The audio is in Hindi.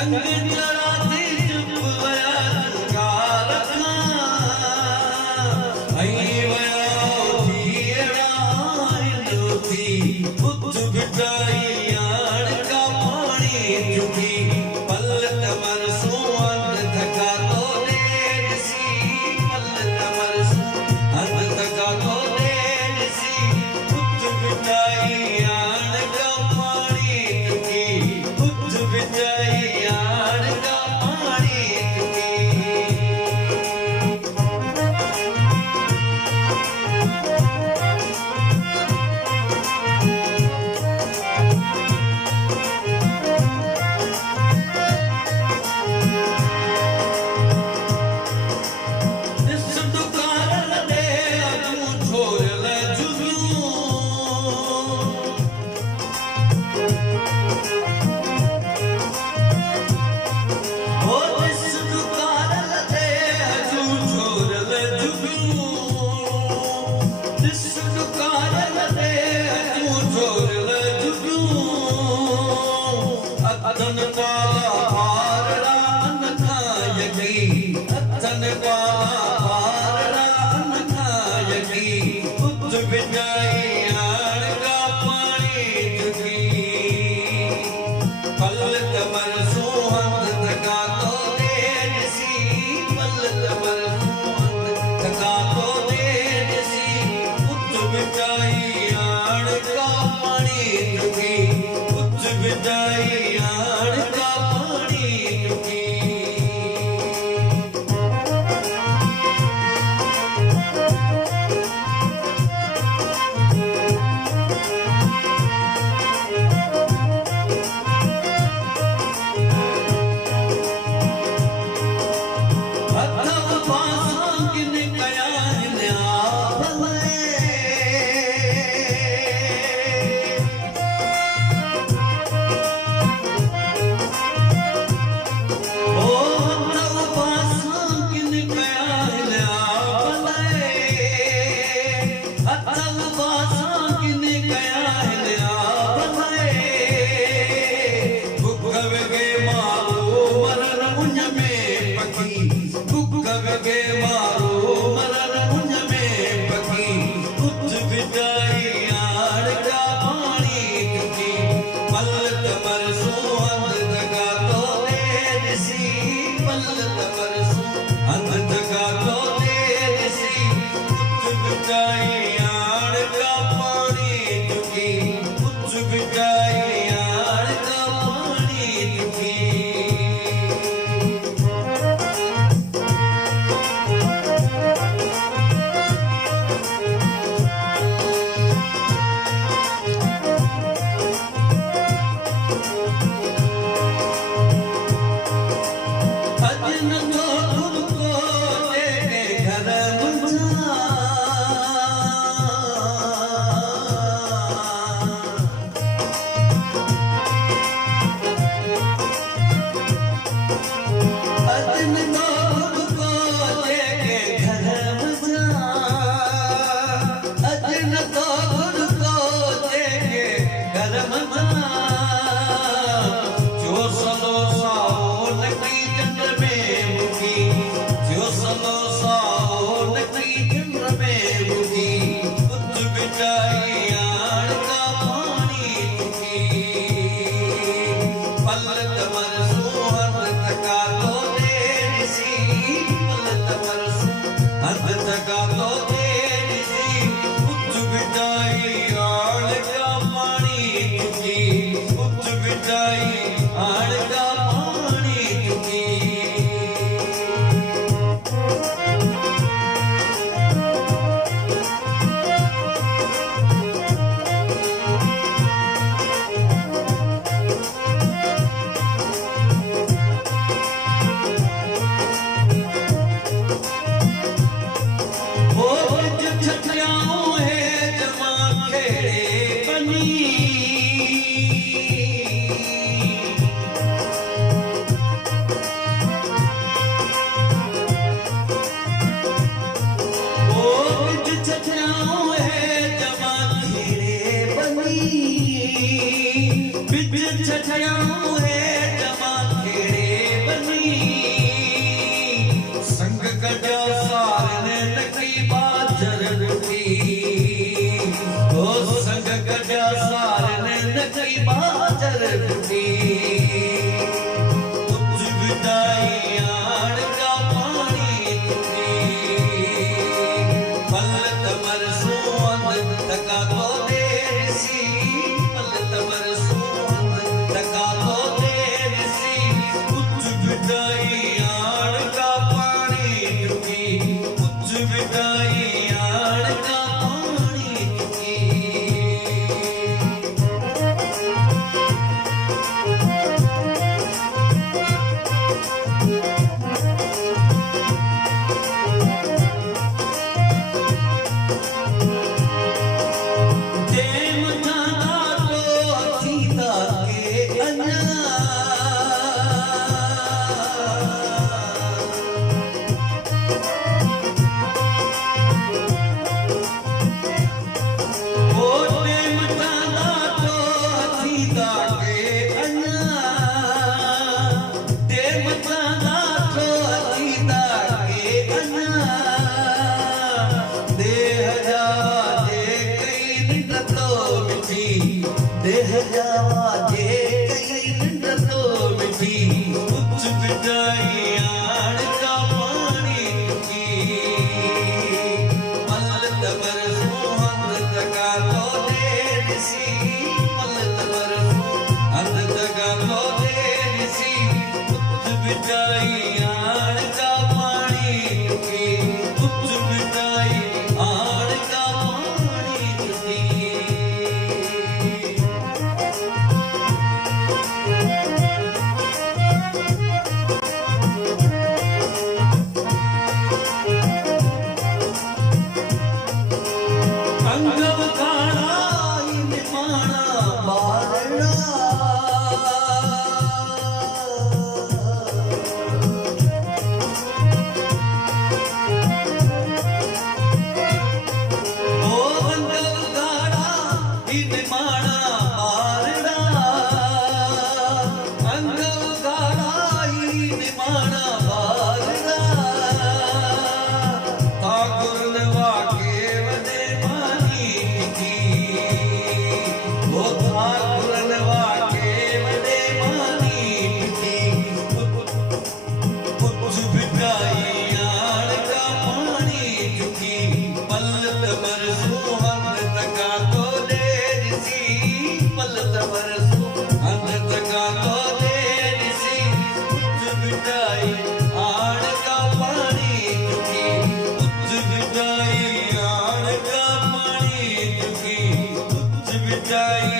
टंग चढ़ाती चुप वया कारखा आई वया धीरा इंदुथी बुद्ध बिटाई आड़ का पानी चुकी पलट मर सुअंद थका तो देसी पलट मर सुअंद थका तो देसी बुद्ध बिटाई आड़ का पानी चुकी बुद्ध बिटाई आड़ का पानी चुकी इस दुकान दे तू छोड़ ले जुगनू ओ इस दुकान दे तू छोड़ ले जुगनू इस दुकान दे तू छोड़ ले जुगनू अतन वाला हारड़ा अन्ना यकी अतन वाला हारड़ा अन्ना यकी बुद्ध बिटाई आड़ का पानी चुकी पलट मर सुअंद थका तो देसी पलट मर सुअंद थका तो देसी बुद्ध बिटाई आड़ का पानी चुकी बुद्ध बिटाई आड़ का पानी चुकी अथव पासां किन कया हिन आपले ओ अथव पासां किन कया हिन आपले अथव पासां किन कया हिन आपले गुगवे मारो मरन मुंज में पखी गुगवे मारो मरन मुंज में पखी बुद्ध बिटाई आड़ का पानी चुकी पलट मर सुअंद थका तो देसी पलट मर सुअंद थका तो देसी बुद्ध बिटाई आड़ का पानी चुकी बुद्ध बिटाई आड़ का पानी चुकी अजन तो तुमको तेरे घर मुझा अजन तो तुमको तेरे घर मुझा अजन तो तुमको तेरे घर मुझा जो सलो साओ नकी चंद्र में मुकी जो सलो साओ नकी चंद्र में मुकी बुद्ध बिटाई आड़ का पानी चुकी पलट मर सुअंद थका तो देसी पलट मर सुअंद थका तो देसी बुद्ध बिटाई आड़ का पानी चुकी बुद्ध बिटाई आड़ का पानी चुकी ओ बिज छटियाऊं है जमा खेड़े बनी ओ बिज छटियाऊं है जमा खेड़े बनी बिज छटियाऊं है जमा खेड़े नजर फुटी कुछ बिताई आड़ का पानी टूटी पल तमर सोंद तका तो देर सी पल तमर सोंद तका तो देर सी कुछ बिताई आड़ का पानी टूटी कुछ बिताई आड़ का पानी टूटी प्रेम थाना तो सीता के अन्ना ओ प्रेम थाना तो सीता के अन्ना प्रेम थाना तो सीता के अन्ना देह जावा जे कई निंड तो मिठी देह जावा जे कई निंड तो मिठी कुछ बिताई आड़ का पानी टूटी पल तबर सोहंद तका तो देर सी पल तबर सोहंद तका तो देर सी कुछ बिताई आड़ का पानी टूटी कुछ बिताई आड़ का पानी टूटी अंगव काड़ा निमाणा बारणा ओ अंगव काड़ा निमाणा बारणा अंगव काड़ा निमाणा बारणा ठाकुर नवा के वदे मानी की ओ ठाकुर नवा के वदे मानी की कुछ बिताई आड़ का पानी टूटी पल तबर सोहंद तका तो देर सी पल तबर सोहंद तका तो देर सी कुछ बिताई आड़ का पानी टूटी कुछ बिताई आड़ का पानी टूटी कुछ बिताई